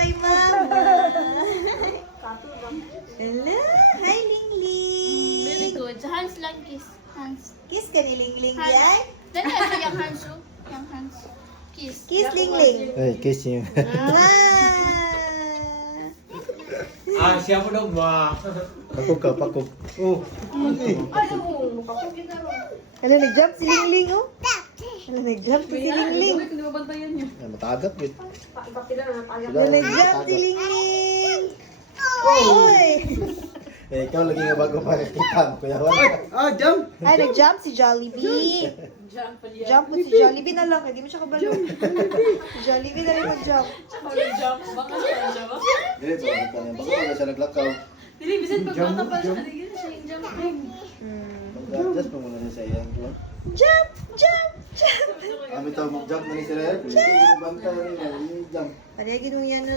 kay mama. Hello. Hi, Lingling. Very good. Sa hands lang, kiss. Hands. Kiss ka ni Lingling, Hands. yan. Dali ano yung hands, oh. Yung hands. Kiss. Kiss, Lingling. Eh, kiss niyo. Ah. Siya po daw ba? Pakog ka, pakog. Oh. Hala, nag-jump si Lingling, oh. Hala, nag-jump si Lingling. Matagat, wait. Hala, nag-jump si Lingling. Oy! Eh, ikaw lagi nga bago pakikitan, kuya Juan. Jump! Ay, nag-jump si Jollibee. Jump po si Jollibee na lang. Hindi mo siya kabalo. Si Jollibee na lang mag-jump. Dili, baka ka na. Baka wala siya naglakaw. Mag-adjust pa muna niya sa iyang Juan. Jump! Jump! Jump! Kami tawag mag-jump na ni Sir Eric. Hindi, banta na niya. Jump. Parehagin mo yan